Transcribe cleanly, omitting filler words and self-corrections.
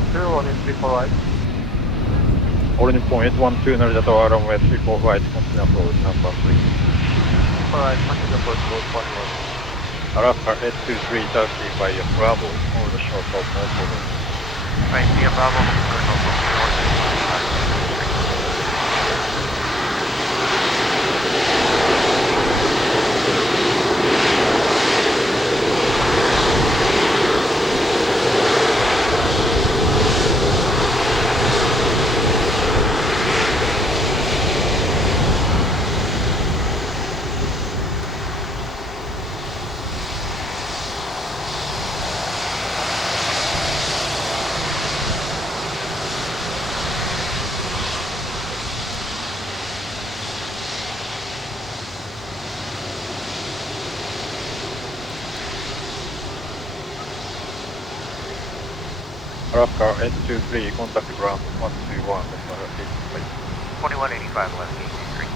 812, runway 34 right. All Nippon 812 Narita Tower, runway 34 right, continue approach number 3. Alright, continue approach, close 1 1. Alaska 823 taxi by Bravo, on the short of no problem. Right, via Bravo, no problem. Alaska 823, contact ground 121, 2185 left, gate 3.